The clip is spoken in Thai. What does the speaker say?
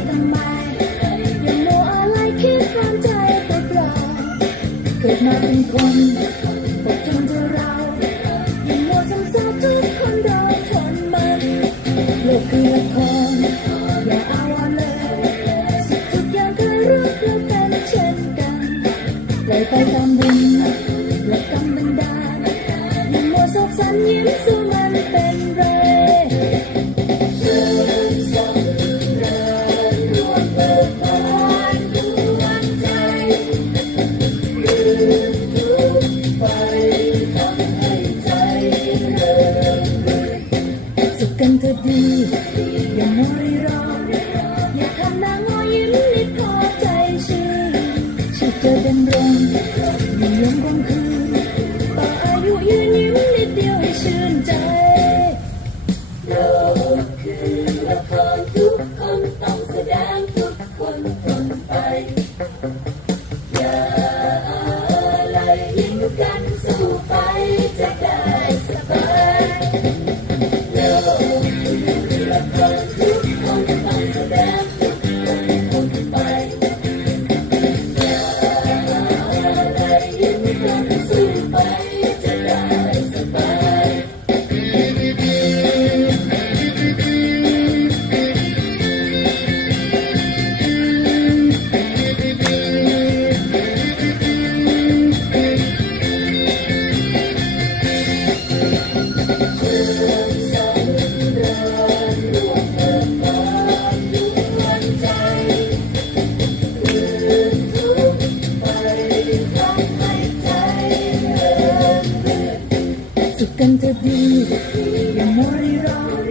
ไอย่ามัวอะไรคิดความใจไปเปล่าเกิดมาเป็นคนอดทนเธอเราอย่ามัวสงสารทุกคนเราทนมันโลกคือละครอย่าเอาวันเลยสุดทุกย่ารักเราเป็นเช่นกันปลไปตามบุญและกำบันดาลอย่ามัวสบสันยิ้มสุด อย่ามัวรีรออย่าทำหน้างอยิ้มไม่พอใจชื่นชีดจะเป็นลมอยู่ยงคงคืนต่ออายุยืนยิ้มนิดเดียวให้ชื่นใจ ต้อ กันเธอดีอย่ามัวรีรอ